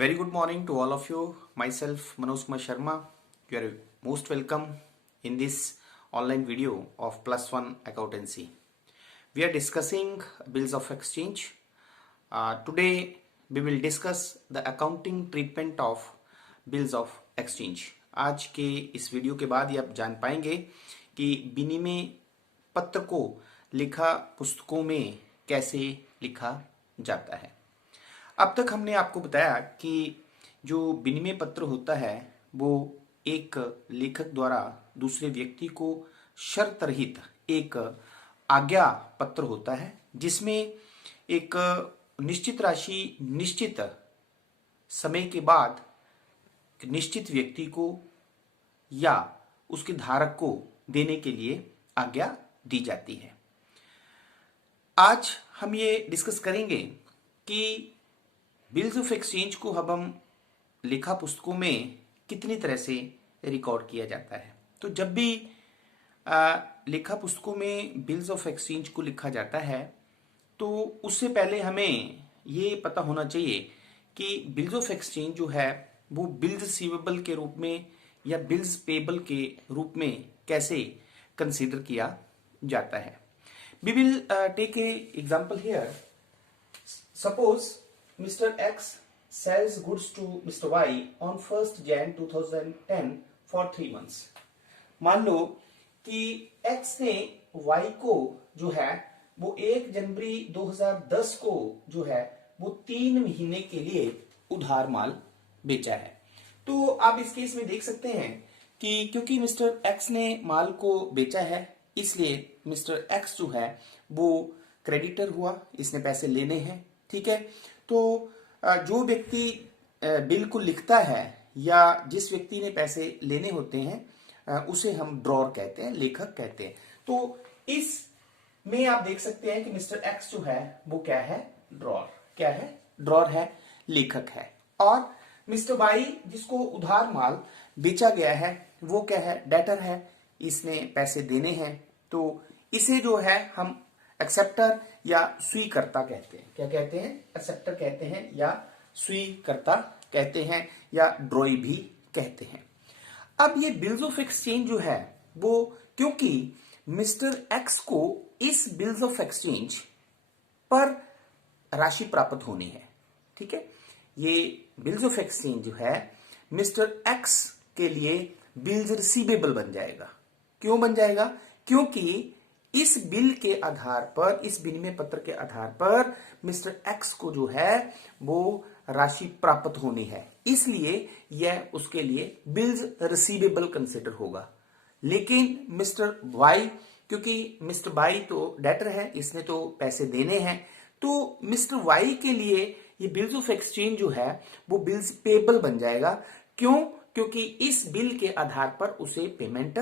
Very good morning to all of you. Myself, Manoj Kumar Sharma. You are most welcome in this online video of Plus One Accountancy. We are discussing bills of exchange. Today, we will discuss the accounting treatment of bills of exchange. आज के इस video के बाद ही आप जान पाएंगे कि विनिमय पत्र को लिखा पुस्तकों में कैसे लिखा जाता है। अब तक हमने आपको बताया कि जो विनिमय पत्र होता है वो एक लेखक द्वारा दूसरे व्यक्ति को शर्त रहित एक आज्ञा पत्र होता है, जिसमें एक निश्चित राशि निश्चित समय के बाद निश्चित व्यक्ति को या उसके धारक को देने के लिए आज्ञा दी जाती है। आज हम ये डिस्कस करेंगे कि बिल्स ऑफ एक्सचेंज को अब हम लेखा पुस्तकों में कितनी तरह से रिकॉर्ड किया जाता है। तो जब भी लेखा पुस्तकों में बिल्स ऑफ एक्सचेंज को लिखा जाता है तो उससे पहले हमें ये पता होना चाहिए कि बिल्स ऑफ एक्सचेंज जो है वो बिल्स रिसीवेबल के रूप में या बिल्स पेबल के रूप में कैसे कंसीडर किया जाता है। We will take a example here. Suppose Mr. X sells goods to Mr. Y on 1st Jan 2010 for 3 months. मान लो कि X ने Y को जो है वो 1 जनवरी 2010 को जो है वो 3 महीने के लिए उधार माल बेचा है। तो आप इस केस में देख सकते हैं कि क्योंकि मिस्टर X ने माल को बेचा है इसलिए मिस्टर X जो है वो क्रेडिटर हुआ, इसने पैसे लेने हैं। ठीक है, तो जो व्यक्ति बिल को लिखता है या जिस व्यक्ति ने पैसे लेने होते हैं उसे हम ड्रॉर कहते हैं, लेखक कहते हैं। तो इस में आप देख सकते हैं कि मिस्टर एक्स जो है वो क्या है, ड्रॉर। क्या है, ड्रॉर है, लेखक है। और मिस्टर वाई जिसको उधार माल बेचा गया है वो क्या है, डेटर है, इसने पैसे देने हैं। तो इसे जो है हम एक्सेप्टर या स्वीकर्ता कहते हैं। क्या कहते हैं, एक्सेप्टर कहते हैं या स्वीकर्ता कहते हैं या ड्रॉई भी कहते हैं। अब ये बिल्स ऑफ एक्सचेंज जो है वो क्योंकि मिस्टर एक्स को इस बिल्स ऑफ एक्सचेंज पर राशि प्राप्त होनी है। ठीक है, ये बिल्स ऑफ एक्सचेंज जो है मिस्टर एक्स के लिए बिल्स रिसीवेबल बन जाएगा। क्यों बन जाएगा, क्योंकि इस बिल के आधार पर, इस विनिमय पत्र के आधार पर मिस्टर एक्स को जो है वो राशि प्राप्त होनी है, इसलिए यह उसके लिए बिल्स रिसीवेबल कंसिडर होगा। लेकिन मिस्टर वाई, क्योंकि मिस्टर वाई तो डेटर है, इसने तो पैसे देने हैं, तो मिस्टर वाई के लिए ये बिल्स ऑफ एक्सचेंज जो है वो बिल्स पेबल बन जाएगा। क्यों, क्योंकि इस बिल के आधार पर उसे पेमेंट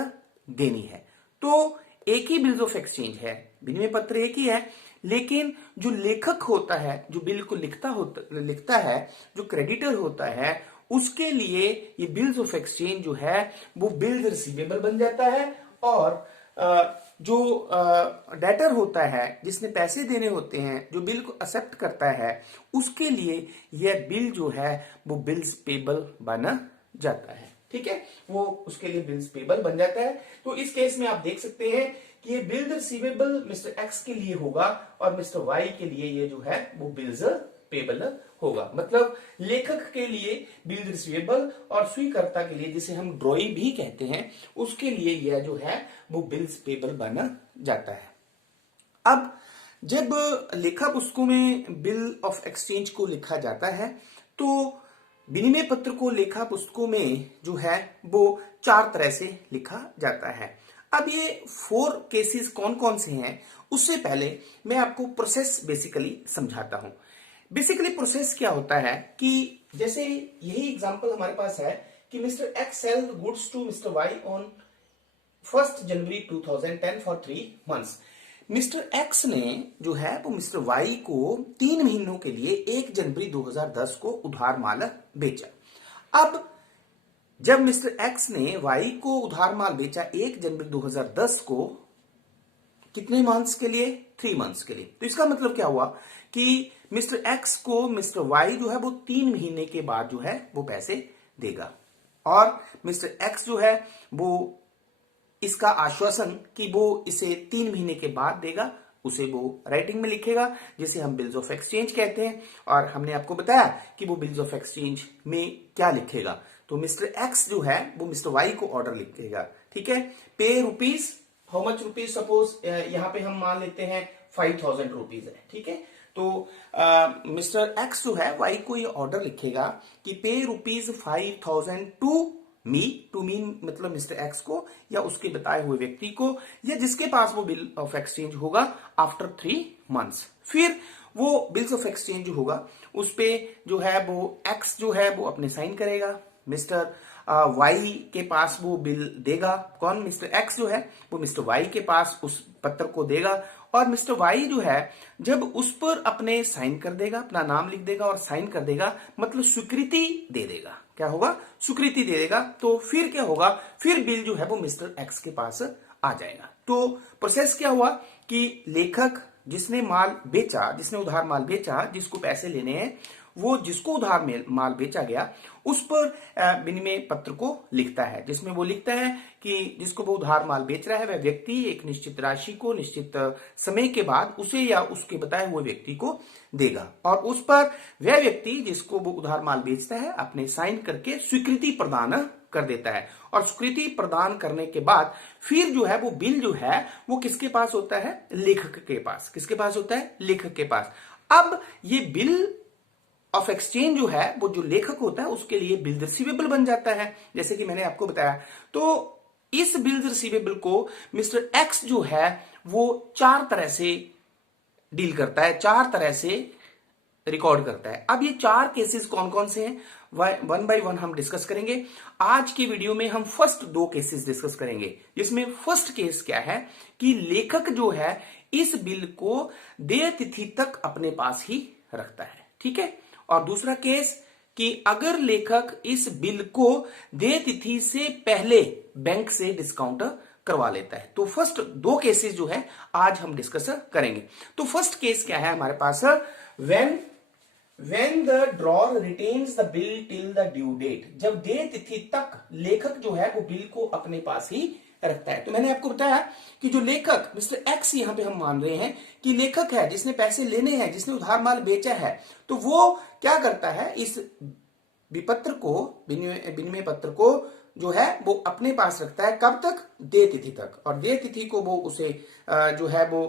देनी है। तो एक ही बिल्स ऑफ एक्सचेंज है, विनिमय पत्र एक ही है, लेकिन जो लेखक होता है, जो बिल को लिखता है, जो क्रेडिटर होता है, उसके लिए ये बिल्स ऑफ एक्सचेंज जो है वो बिल्स रिसीवेबल बन जाता है। और जो डेटर होता है, जिसने पैसे देने होते हैं, जो बिल को एक्सेप्ट करता है, उसके लिए यह बिल जो है वो बिल्स पेबल बन जाता है। ठीक है, वो उसके लिए बिल्स पेबल बन जाता है। तो इस केस में आप देख सकते हैं कि ये बिल रिसीवेबल मिस्टर एक्स के लिए होगा और मिस्टर वाई के लिए ये जो है वो बिल्स पेबल होगा। मतलब लेखक के लिए बिल रिसीवेबल और स्वीकर्ता के लिए, जिसे हम ड्रॉई भी कहते हैं, उसके लिए यह जो है वो बिल्स पेबल बन जाता है। अब जब लेखा पुस्तकों में बिल ऑफ एक्सचेंज को लिखा जाता है तो विनिमय पत्र को लेखा पुस्तकों में जो है वो 4 तरह से लिखा जाता है। अब ये 4 केसेस कौन कौन से हैं, उससे पहले मैं आपको प्रोसेस बेसिकली समझाता हूं। बेसिकली प्रोसेस क्या होता है कि जैसे यही एग्जांपल हमारे पास है कि mister X sell goods to mister Y on 1st January 2010 for 3 months. Mister X ने जो है वो मिस्टर वाई को 3 महीनों के लिए 1 जनवरी 2010 को उधार माल बेचा। अब जब मिस्टर एक्स ने वाई को उधार माल बेचा 1 जनवरी 2010 को, कितने मंथ्स के लिए, 3 मंथ्स के लिए। तो इसका मतलब क्या हुआ कि मिस्टर एक्स को मिस्टर वाई जो है वो 3 महीने के बाद जो है वो पैसे देगा, और मिस्टर एक्स जो है वो इसका आश्वासन कि वो इसे 3 महीने के बाद देगा उसे वो राइटिंग में लिखेगा, जिसे हम बिल्स ऑफ एक्सचेंज कहते हैं। और हमने आपको बताया कि वो बिल्स ऑफ एक्सचेंज में क्या लिखेगा। तो मिस्टर एक्स जो है वो मिस्टर वाई को ऑर्डर लिखेगा, ठीक है। Pay rupees, how much rupees, suppose यहां पे हम मान लेते हैं 5000 रुपीज है, ठीक है। तो मिस्टर एक्स जो है वाई को ये ऑर्डर लिखेगा कि पे रुपीज 5000 टू मी मतलब मिस्टर एक्स को या उसके बताए हुए व्यक्ति को या जिसके पास वो बिल ऑफ एक्सचेंज होगा आफ्टर 3 मंथ्स। फिर वो बिल्स ऑफ एक्सचेंज जो होगा उस पे जो है वो एक्स जो है वो अपने साइन करेगा, मिस्टर वाई के पास वो बिल देगा। कौन? मिस्टर एक्स जो है वो मिस्टर वाई के पास उस पत्र को देगा, और मिस्टर वाई जो है जब उस पर अपने साइन कर देगा, अपना नाम लिख देगा और साइन कर देगा, मतलब स्वीकृति दे देगा। क्या होगा? स्वीकृति दे देगा। तो फिर क्या होगा? फिर बिल जो है वो मिस्टर एक्स के पास आ जाएगा। तो प्रोसेस क्या हुआ कि लेखक जिसने माल बेचा, जिसने उधार माल बेचा, जिसको पैसे लेने हैं, वो जिसको उधार माल बेचा गया उस पर विनिमय पत्र को लिखता है, जिसमें वो लिखता है कि जिसको वो उधार माल बेच रहा है वह व्यक्ति एक निश्चित राशि को निश्चित समय के बाद उसे या उसके बताए हुए व्यक्ति को देगा, और उस पर वह व्यक्ति जिसको वो उधार माल बेचता है अपने साइन करके स्वीकृति प्रदान कर देता है। और स्वीकृति प्रदान करने के बाद फिर जो है वो बिल जो है वो किसके पास होता है? लेखक के पास। किसके पास होता है? लेखक के पास। अब ये बिल ऑफ एक्सचेंज जो है वो जो लेखक होता है उसके लिए बिल रिसीवेबल बन जाता है, जैसे कि मैंने आपको बताया। तो इस बिल रिसीवेबल को मिस्टर एक्स जो है वो 4 तरह से डील करता है, 4 तरह से रिकॉर्ड करता है। अब ये 4 केसेस कौन कौन से हैं, वन बाय वन हम डिस्कस करेंगे। आज की वीडियो में हम फर्स्ट 2 केसेस डिस्कस करेंगे, जिसमें फर्स्ट केस क्या है कि लेखक जो है इस बिल को देय तिथि तक अपने पास ही रखता है, ठीक है। और दूसरा केस कि अगर लेखक इस बिल को देय तिथि से पहले बैंक से डिस्काउंट करवा लेता है। तो फर्स्ट 2 केसेस जो है आज हम डिस्कस करेंगे। तो फर्स्ट केस क्या है हमारे पास? when the drawer retains the bill till the due date, जब देय तिथि तक लेखक जो है वो बिल को अपने पास ही रखता है। तो मैंने आपको बताया कि जो लेखक मिस्टर एक्स यहां पे हम मान रहे हैं कि लेखक है जिसने पैसे लेने हैं, जिसने उधार माल बेचा है, तो वो क्या करता है? इस विपत्र को, विनिमय पत्र को जो है वो अपने पास रखता है। कब तक? देय तिथि तक। और देय तिथि को वो उसे जो है वो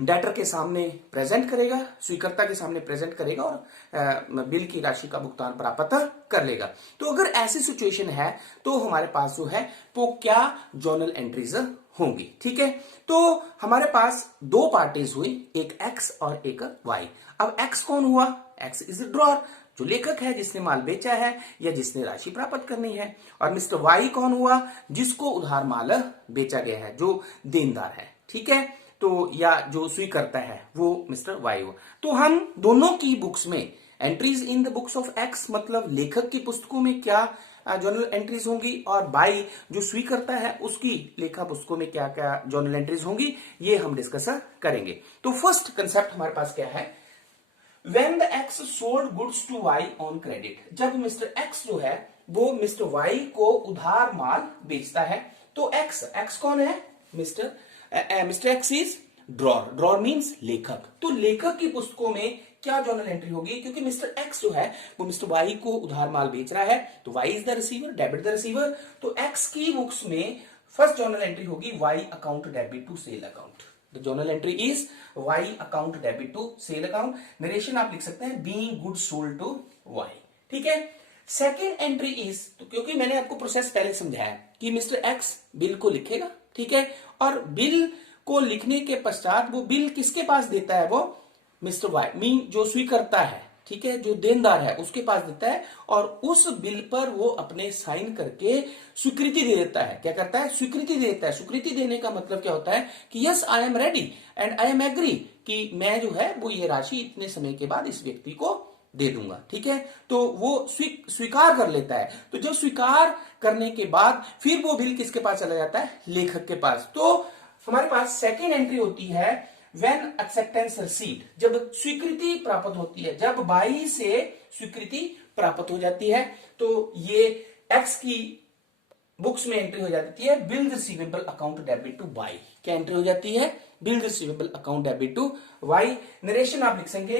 डेटर के सामने प्रेजेंट करेगा, स्वीकर्ता के सामने प्रेजेंट करेगा और बिल की राशि का भुगतान प्राप्त कर लेगा। तो अगर ऐसी सिचुएशन है तो हमारे पास जो है वो क्या जर्नल एंट्रीज होंगी, ठीक है। तो हमारे पास 2 पार्टीज हुई, एक एक्स और एक वाई। अब एक्स कौन हुआ? एक्स इज ड्रॉर, जो लेखक है जिसने माल बेचा है या जिसने राशि प्राप्त करनी है। और मिस्टर वाई कौन हुआ? जिसको उधार माल बेचा गया है, जो देनदार है, ठीक है। तो या जो स्वीकर्ता है वो मिस्टर वाई हुआ। तो हम दोनों की बुक्स में entries in the books of x, मतलब लेखक की पुस्तकों में क्या जर्नल एंट्रीज होंगी, और बाई जो स्वीकर्ता है उसकी लेखा पुस्तकों में क्या क्या जर्नल एंट्रीज होंगी, ये हम डिस्कस करेंगे। तो फर्स्ट कंसेप्ट हमारे पास क्या है? When the X sold goods to Y on credit, जब मिस्टर X जो है वो मिस्टर Y को उधार माल बेचता है, तो X कौन है? Mister X is drawer. Drawer means लेखक। तो लेखक की पुस्तकों में क्या जर्नल एंट्री होगी? क्योंकि मिस्टर X जो है वो मिस्टर Y को उधार माल बेच रहा है, तो Y is the receiver, debit the receiver. तो X की बुक्स में फर्स्ट जर्नल एंट्री होगी Y account debit to sale account. The journal entry is Y account debit to sale account. Narration आप लिख सकते हैं being goods sold to Y, ठीक है। सेकेंड एंट्री इज, तो क्योंकि मैंने आपको प्रोसेस पहले समझाया कि मिस्टर एक्स बिल को लिखेगा, ठीक है, और बिल को लिखने के पश्चात वो बिल किसके पास देता है? वो मिस्टर वाई मीन जो स्वीकर्ता है, ठीक है, जो देनदार है उसके पास देता है, और उस बिल पर वो अपने साइन करके स्वीकृति दे देता है। क्या करता है? स्वीकृति देता है। स्वीकृति देने का मतलब क्या होता है कि yes I am ready and I am agree, कि मैं जो है वो ये राशि इतने समय के बाद इस व्यक्ति को दे दूंगा, ठीक है। तो वो स्वीकार कर लेता है। तो जब स्वीकार करने के बाद फिर वो बिल किसके पास चला जाता है? लेखक के पास। तो हमारे पास सेकेंड एंट्री होती है व्हेन एक्सेप्टेंस रिसीव्ड, जब स्वीकृति प्राप्त होती है, जब बाई से स्वीकृति प्राप्त हो जाती है, तो ये एक्स की बुक्स में एंट्री हो जाती है bill receivable account debit to Y. क्या एंट्री हो जाती है? Bill receivable account debit to Y. Narration आप लिख सकेंगे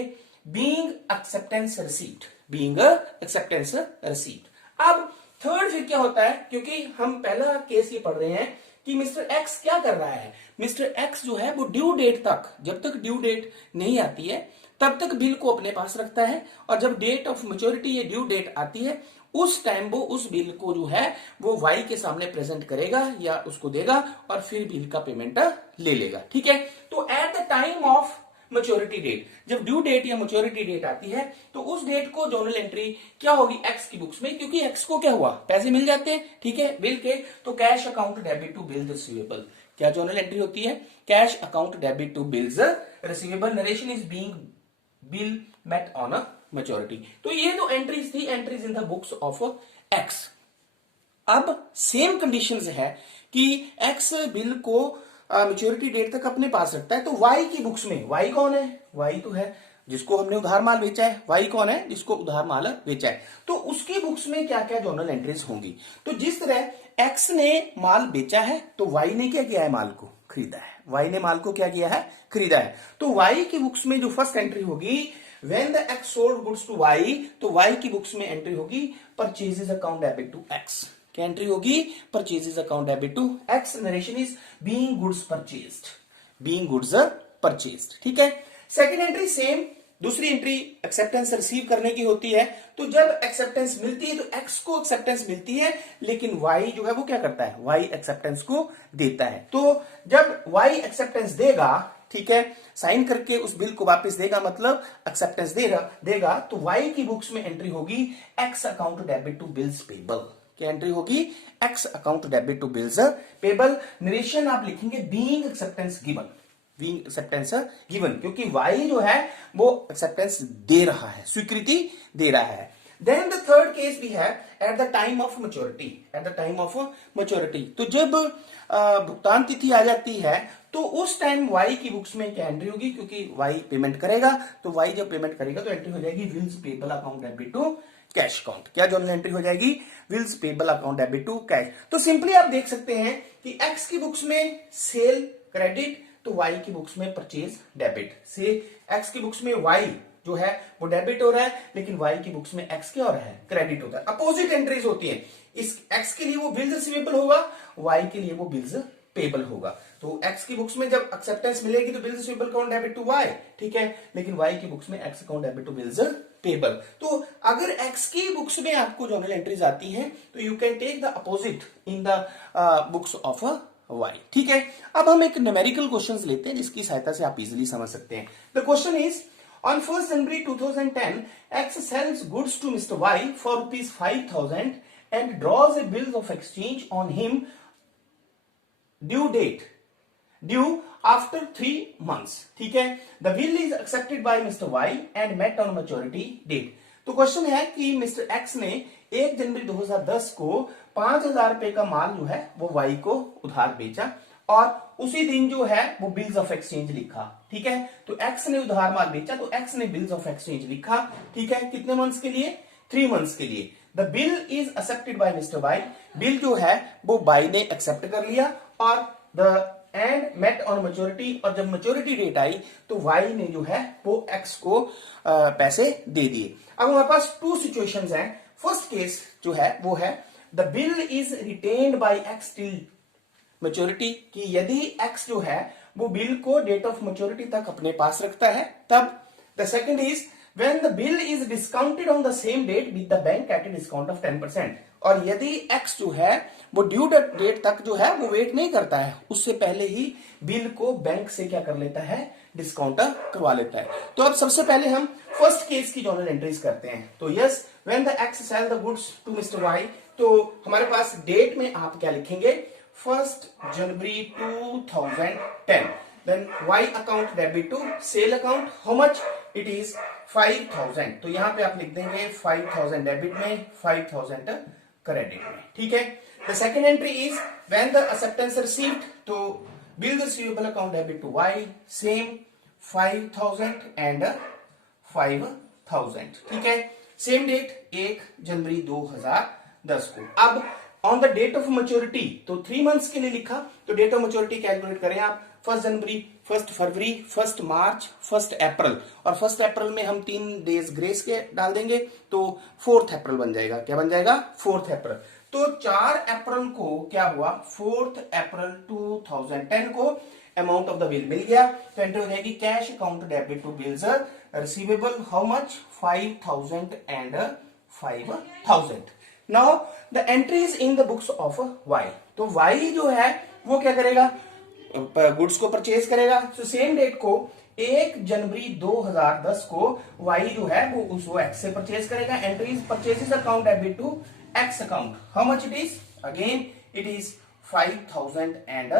being acceptance received, being acceptance received. अब थर्ड फिर क्या होता है, क्योंकि हम पहला केस ये पढ़ रहे हैं कि मिस्टर एक्स क्या कर रहा है। मिस्टर एक्स जो है वो ड्यू डेट तक, जब तक ड्यू डेट नहीं आती है तब तक बिल को अपने पास रखता है, और जब डेट ऑफ मैच्योरिटी या ड्यू डेट आती है उस टाइम वो उस बिल को जो है वो वाई के सामने प्रेजेंट करेगा या उसको देगा और फिर बिल का पेमेंट ले लेगा। ठीक है, तो at the time of maturity date, जब ड्यू डेट या मैच्योरिटी डेट आती है तो उस डेट को जर्नल एंट्री क्या होगी एक्स की बुक्स में, क्योंकि एक्स को क्या हुआ, पैसे मिल जाते हैं, ठीक है, बिल के, तो cash account debit to bill receivable. क्या जर्नल एंट्री होती है? Cash account debit to bills receivable. Narration is being bill met on a maturity. तो ये तो एंट्रीज थी, entries in the books of X. अब सेम कंडीशंस है कि एक्स बिल को मैच्योरिटी डेट तक अपने पास रखता है, तो वाई की बुक्स में, वाई कौन है? वाई तो है जिसको हमने उधार माल बेचा है। वाई कौन है? जिसको उधार माल बेचा है। तो उसकी बुक्स में क्या क्या जर्नल एंट्रीज होंगी? तो जिस तरह एक्स ने माल बेचा है तो वाई ने क्या किया है? माल को खरीदा है। वाई ने माल को क्या किया है? खरीदा है। तो वाई की बुक्स में जो फर्स्ट एंट्री होगी when the X sold goods to Y, तो वाई की बुक्स में एंट्री होगी purchases account debit to X. क्या एंट्री होगी? Purchases account debit to X. Narration is being goods purchased, being goods purchased. ठीक है, second entry same, दूसरी entry acceptance receive करने की होती है। तो जब एक्सेप्टेंस मिलती है तो एक्स को एक्सेप्टेंस मिलती है, लेकिन वाई जो है वो क्या करता है? वाई एक्सेप्टेंस को देता है। तो जब वाई एक्सेप्टेंस देगा, ठीक है, साइन करके उस बिल को वापस देगा, मतलब एक्सेप्टेंस देगा, तो वाई की बुक्स में एंट्री होगी X account debit to bills payable. क्या एंट्री होगी? X account debit to bills payable. Narration आप लिखेंगे being acceptance given, being acceptance given, क्योंकि वाई जो है वो एक्सेप्टेंस दे रहा है, स्वीकृति दे रहा है। देन द थर्ड केस भी है eight the time of maturity, eight the time of maturity. तो जब भुगतान तिथि आ जाती है तो उस टाइम वाई की बुक्स में क्या एंट्री होगी? क्योंकि वाई पेमेंट करेगा, तो वाई जब पेमेंट करेगा तो एंट्री हो जाएगी bills payable account debit to cash account. क्या जर्नल एंट्री हो जाएगी? Bills payable account debit to cash. तो सिंपली आप देख सकते हैं कि एक्स की बुक्स में सेल क्रेडिट, तो वाई की बुक्स में परचेज डेबिट। से एक्स की बुक्स में वाई जो है वो डेबिट हो रहा है, लेकिन वाई की बुक्स में एक्स क्या हो रहा है? क्रेडिट होता है। अपोजिट एंट्रीज होती है, इस एक्स के लिए वो बिल्स रिसीवेबल होगा, वाई के लिए वो बिल्स पेबल होगा। तो एक्स की बुक्स में जब एक्सेप्टेंस मिलेगी तो bills receivable account debit to Y, ठीक है, लेकिन वाई की बुक्स में X account debit to bills payable. तो अगर एक्स की बुक्स में आपको जर्नल एंट्रीज आती हैं तो you can take the opposite in the books of Y. ठीक है, अब हम एक न्यूमेरिकल क्वेश्चंस लेते हैं जिसकी सहायता से आप इजीली समझ सकते हैं। The question is on 1st January 2010, X sells goods to Mr. Y for rupees 5,000 and draws a bill of exchange on him due after 3 months. ठीक है, the bill is accepted by Mr. Y and met on maturity date. तो question है कि mister X ने 1 जनवरी 2010 को 5,000 रुपए का माल जो है वो वाई को उधार बेचा और उसी दिन जो है वो बिल्स ऑफ एक्सचेंज लिखा। ठीक है, तो एक्स ने उधार माल बेचा तो एक्स ने बिल्स ऑफ एक्सचेंज लिखा। ठीक है, कितने मंथ्स के लिए? 3 मंथ्स के लिए। The bill is accepted by mister Y, bill जो है वो बाई ने एक्सेप्ट कर लिया और the and met on maturity, और जब मैच्योरिटी डेट आई तो वाई ने जो है वो एक्स को पैसे दे दिए। अब हमारे पास 2 सिचुएशंस हैं। फर्स्ट केस जो है वो है the bill is retained bye x till maturity, कि यदि एक्स जो है वो बिल को डेट ऑफ मैच्योरिटी तक अपने पास रखता है तब। The second is when the bill is discounted on the same date with the bank at a discount of 10%, और यदि एक्स जो है वो ड्यू डेट तक जो है वो वेट नहीं करता है, उससे पहले ही बिल को बैंक से क्या कर लेता है? डिस्काउंट करवा लेता है। तो अब सबसे पहले हम फर्स्ट केस की जर्नल एंट्रीज करते हैं। तो yes, when the X sell the goods to mister Y, तो हमारे पास डेट में आप क्या लिखेंगे? 1st January 2010. Then Y account debit to sale account. How much? It is 5,000. तो यहां पे आप लिख देंगे 5,000 डेबिट में, 5,000 क्रेडिट में। ठीक है, the second entry is when the acceptance received, तो bill receivable account debit to Y same 5000 and 5000, ठीक है। सेम डेट 1 जनवरी 2010 को। अब on the date of maturity तो 3 मंथ्स के लिए लिखा, तो डेट ऑफ मैच्योरिटी कैलकुलेट करें आप 1 जनवरी, 1 फरवरी, 1 मार्च, 1 अप्रैल, और 1 अप्रैल में हम 3 डेज ग्रेस के डाल देंगे तो 4 अप्रैल बन जाएगा। क्या बन जाएगा? 4 अप्रैल। तो 4 अप्रैल को क्या हुआ? 4 अप्रैल 2010 को अमाउंट ऑफ द बिल मिल गया, तो एंट्री हो जाएगी cash account debit to bills receivable, how much? 5000 and 5000। Now the entries in the books of Y, तो वाई जो है वो क्या करेगा? गुड्स को परचेज करेगा। तो सेम डेट को 1 जनवरी 2010 को वाई जो है वो उसको एक्स से परचेज करेगा। Entries purchases account debit to X account, how much it is? Again it is 5000 and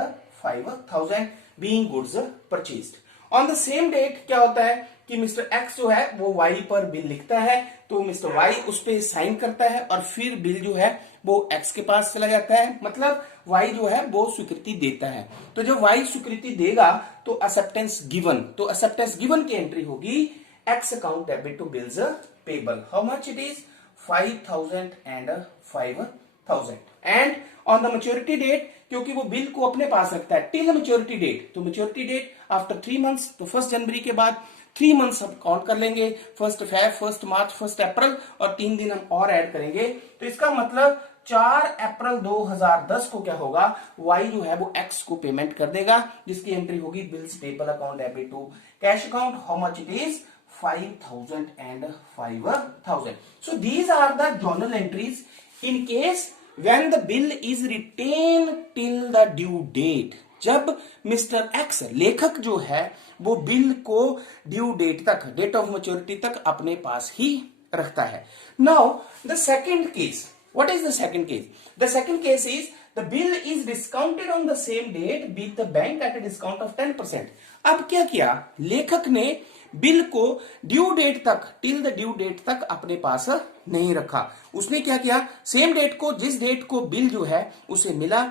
5000 being goods purchased. On the same date क्या होता है कि मिस्टर एक्स जो है वो वाई पर बिल लिखता है, तो मिस्टर वाई उस पर साइन करता है और फिर बिल जो है वो एक्स के पास चला जाता है, मतलब वाई जो है वो स्वीकृति देता है। तो जब वाई स्वीकृति देगा तो एक्सेप्टेंस गिवन, तो एक्सेप्टेंस गिवन की एंट्री होगी X account debit to bills payable, how much it is? 5000 and 5000। And on the maturity date, क्योंकि वो बिल को अपने पास रखता है टिल मैच्योरिटी डेट, तो मैच्योरिटी डेट आफ्टर 3 मंथ्स, तो 1 जनवरी के बाद 3 मंथ्स हम काउंट कर लेंगे, 1 फेब, 1 मार्च, 1 अप्रैल, और 3 दिन हम और ऐड करेंगे। तो इसका मतलब 4 अप्रैल 2010 को क्या होगा? वाई जो है वो एक्स को पेमेंट कर देगा, जिसकी एंट्री होगी bills payable account debit to cash account, how much it is? 5000 and 5000. So these are the journal entries in case when the bill is retained till the due date. जब mister X लेखक जो है वो bill को due date तक, date of maturity तक अपने पास ही रखता है। Now the second case, what is the second case? The second case is the bill is discounted on the same date with the bank at a discount of 10%। अब क्या किया लेखक ने? बिल को ड्यू डेट तक, till the due date तक अपने पास नहीं रखा। उसने क्या किया? सेम डेट को, जिस डेट को बिल जो है उसे मिला,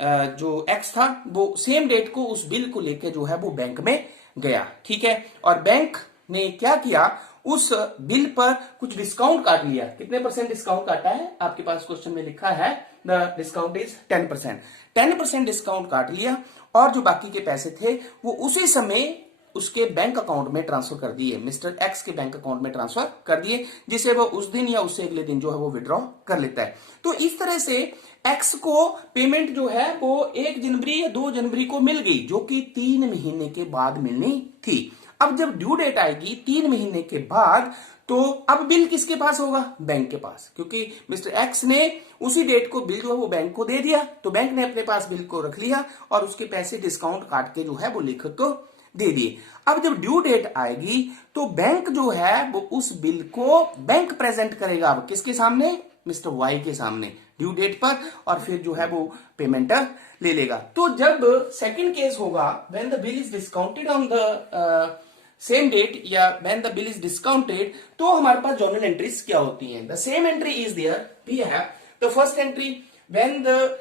जो एक्स था, वो सेम डेट को उस बिल को लेके जो है वो बैंक में गया, ठीक है। और बैंक ने क्या किया? उस बिल पर कुछ डिस्काउंट काट लिया। कितने % डिस्काउंट काटा है? आपके पास क्वेश्चन में लिखा है द डिस्काउंट इज 10%। 10% डिस्काउंट काट लिया और जो बाकी के पैसे थे वो उसी समय उसके बैंक अकाउंट में ट्रांसफर कर दिए, मिस्टर एक्स के बैंक अकाउंट में ट्रांसफर कर दिए, जिसे वो उस दिन या उससे अगले दिन जो है वो विड्रॉ कर लेता है। तो इस तरह से एक्स को पेमेंट जो है वो 1 जनवरी या 2 जनवरी को मिल गई, जो कि 3 महीने के बाद मिलनी थी। अब जब ड्यू डेट आएगी 3 महीने के बाद, तो अब बिल किसके पास होगा? बैंक के पास, क्योंकि मिस्टर एक्स ने उसी डेट को बिल जो है वो बैंक को दे दिया, तो बैंक ने अपने पास बिल को रख लिया और उसके पैसे डिस्काउंट काट के जो है वो लेखक को दे दिए। अब जब ड्यू डेट आएगी तो बैंक जो है वो उस बिल को बैंक प्रेजेंट करेगा, अब किसके सामने? मिस्टर वाई के सामने ड्यू डेट पर, और फिर जो है वो पेमेंट ले लेगा। तो जब सेकंड केस होगा when the bill is discounted on the same date या when the bill is discounted, तो हमारे पास जर्नल एंट्रीज क्या होती हैं? The same entry is there, we have the first entry when the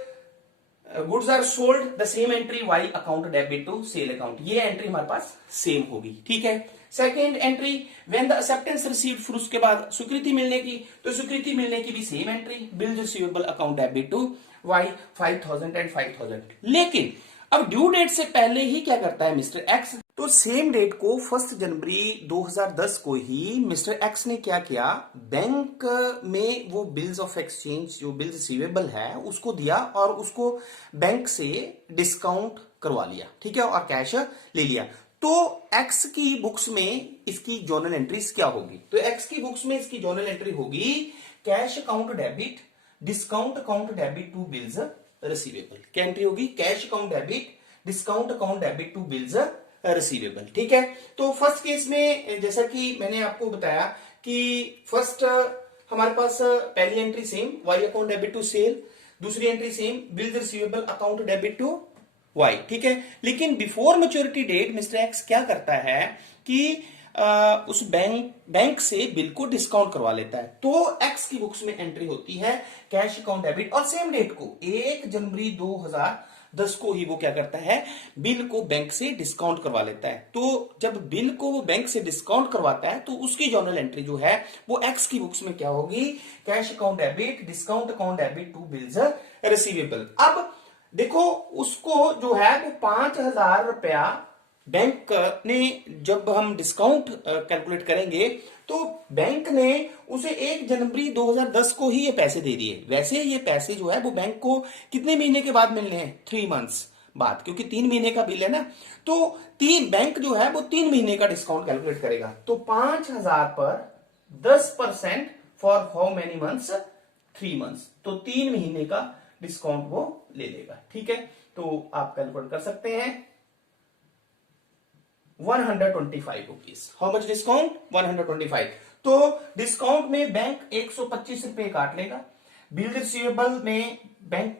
goods are sold, the same entry Y account debit to sale account, ये entry हमारे पास same होगी, ठीक है। Second entry when the acceptance received, फिर उसके बाद स्वीकृति मिलने की, तो स्वीकृति मिलने की भी same entry bill receivable account debit to Y 5000 and 5000। लेकिन अब ड्यू डेट से पहले ही क्या करता है मिस्टर एक्स? तो सेम डेट को 1 जनवरी 2010 को ही मिस्टर एक्स ने क्या किया? बैंक में वो बिल्स ऑफ एक्सचेंज, जो बिल रिसीवेबल है उसको दिया और उसको बैंक से डिस्काउंट करवा लिया, ठीक है, और कैश ले लिया। तो एक्स की बुक्स में इसकी जर्नल एंट्रीज क्या होगी? तो एक्स की बुक्स में इसकी जर्नल एंट्री होगी cash account debit discount account debit to bills receivable. क्या एंट्री होगी? Cash account debit discount account debit to bills receivable, ठीक है। तो फर्स्ट केस में जैसा कि मैंने आपको बताया कि फर्स्ट हमारे पास पहली entry same Y account debit to sale, दूसरी entry same bills receivable account debit to Y, ठीक है। लेकिन before maturity date mister X क्या करता है कि उस बैंक से बिल को डिस्काउंट करवा लेता है। तो एक्स की बुक्स में एंट्री होती है कैश अकाउंट डेबिट और सेम डेट को 1 जनवरी 10 को ही वो क्या करता है, बिल को बैंक से डिस्काउंट करवा लेता है। तो जब बिल को वो बैंक से डिस्काउंट करवाता है तो उसकी जर्नल एंट्री जो है वो एक्स की बुक्स में क्या होगी, cash account debit, discount account debit to bills receivable. अब देखो उसको जो है वो 5,000 रुपया बैंक ने, जब हम डिस्काउंट कैलकुलेट करेंगे तो बैंक ने उसे 1 जनवरी 2010 को ही ये पैसे दे दिए। वैसे ये पैसे जो है वो बैंक को कितने महीने के बाद मिलने हैं, 3 मंथ्स बाद, क्योंकि 3 महीने का बिल है ना। तो बैंक जो है वो 3 महीने का डिस्काउंट कैलकुलेट करेगा। तो 5,000 पर 10% for how many months, 3 months, तो 3 महीने का डिस्काउंट वो ले लेगा। ठीक है, तो आप कैलकुलेट कर सकते हैं 125 रुपीज। How much discount, 125। तो डिस्काउंट में बैंक 125 रुपए काट लेगा। बिल रिसीवेबल में बैंक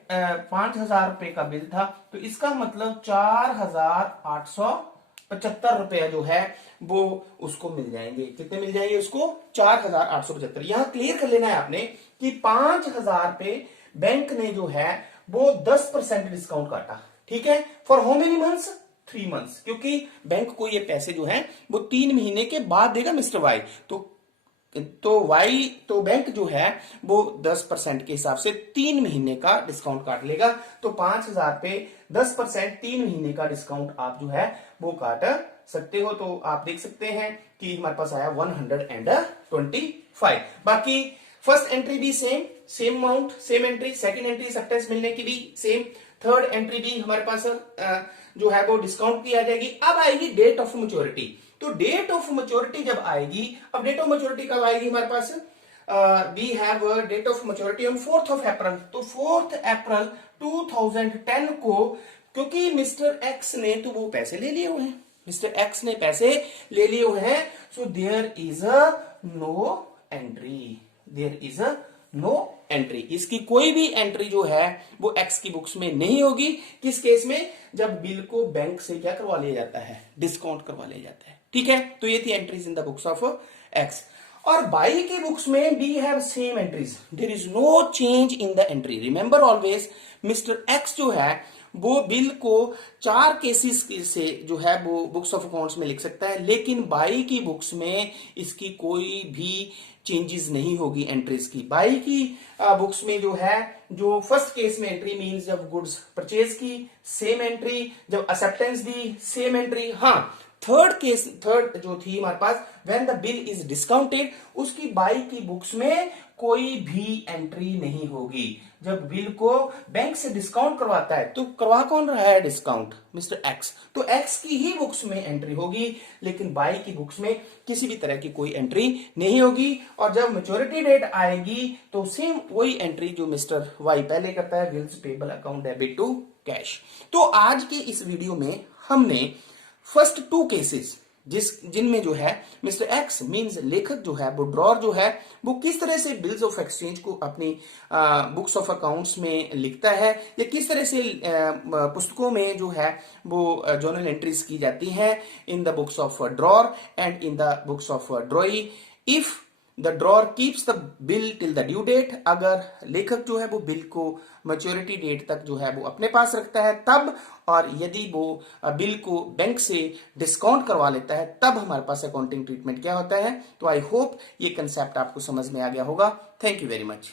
5,000 रुपए का बिल था, तो इसका मतलब 4,875 रुपया जो है वो उसको मिल जाएंगे। कितने मिल जाएंगे उसको, 4,875। यहां क्लियर कर लेना है आपने कि 5,000 पे बैंक ने जो है वो 10% डिस्काउंट काटा। ठीक है, for how many months, 3 months, क्योंकि बैंक को ये पैसे जो है वो 3 महीने के बाद देगा मिस्टर वाई। तो बैंक जो है वो 10% के हिसाब से 3 महीने का डिस्काउंट काट लेगा। तो 5,000 पे 10% 3 महीने का डिस्काउंट आप जो है वो काट सकते हो। तो आप देख सकते हैं कि हमारे पास आया 125। बाकी फर्स्ट एंट्री भी same amount, same entry, second entry acceptance मिलने की भी सेम, थर्ड एंट्री भी हमारे पास जो है वो डिस्काउंट की आ जाएगी। अब आएगी डेट ऑफ मैच्योरिटी। तो डेट ऑफ मैच्योरिटी जब आएगी, अब डेट ऑफ मैच्योरिटी कब आएगी हमारे पास, we have date of maturity on 4th of April। तो 4th April 2010 को, क्योंकि मिस्टर एक्स ने तो वो पैसे ले लिए हुए हैं, मिस्टर एक्स ने पैसे ले लिए हुए हैं, so there is a no entry, there is a no entry. इसकी कोई भी एंट्री जो है वो एक्स की बुक्स में नहीं होगी। किस केस में, जब बिल को बैंक से क्या करवा लिया जाता है, डिस्काउंट करवा लिया जाता है। ठीक है, तो ये थी entries in the books of X. और बाई की बुक्स में we have same entries, there is no change in the entry. Remember always, mister X जो है वो बिल को 4 केसेस से जो है वो बुक्स ऑफ अकाउंट्स में लिख सकता है, लेकिन बाई की बुक्स में इसकी कोई भी चेंजेस नहीं होगी एंट्रीज की। बाई की बुक्स में जो है, जो फर्स्ट केस में एंट्री मींस जब गुड्स परचेज की सेम एंट्री, जब एक्सेप्टेंस दी सेम एंट्री। हाँ, थर्ड जो थी हमारे पास, when the bill is discounted, उसकी बाई की बुक्स में कोई भी एंट्री नहीं होगी। जब बिल को बैंक से डिस्काउंट करवाता है तो करवा कौन रहा है डिस्काउंट, मिस्टर एक्स, तो एक्स की ही बुक्स में एंट्री होगी, लेकिन बाई की बुक्स में किसी भी तरह की कोई एंट्री नहीं होगी। और जब मैच्योरिटी डेट आएगी तो सेम वही एंट्री जो मिस्टर वाई पहले करता है, bills payable account debit to cash. तो आज के इस वीडियो में हमने फर्स्ट 2 केसेस जिनमें जो है मिस्टर एक्स मींस लेखक जो है वो ड्रॉर जो है वो किस तरह से बिल्स ऑफ एक्सचेंज को अपनी बुक्स ऑफ अकाउंट्स में लिखता है, या किस तरह से पुस्तकों में जो है वो जर्नल एंट्रीज की जाती हैं in the books of drawer and in the books of drawee. If the drawer keeps the bill till the due date, अगर लेखक जो है वो बिल को मैच्योरिटी डेट तक जो है वो अपने पास रखता है तब, और यदि वो बिल को बैंक से डिस्काउंट करवा लेता है तब हमारे पास अकाउंटिंग ट्रीटमेंट क्या होता है। तो आई होप ये कंसेप्ट आपको समझ में आ गया होगा। Thank you very much.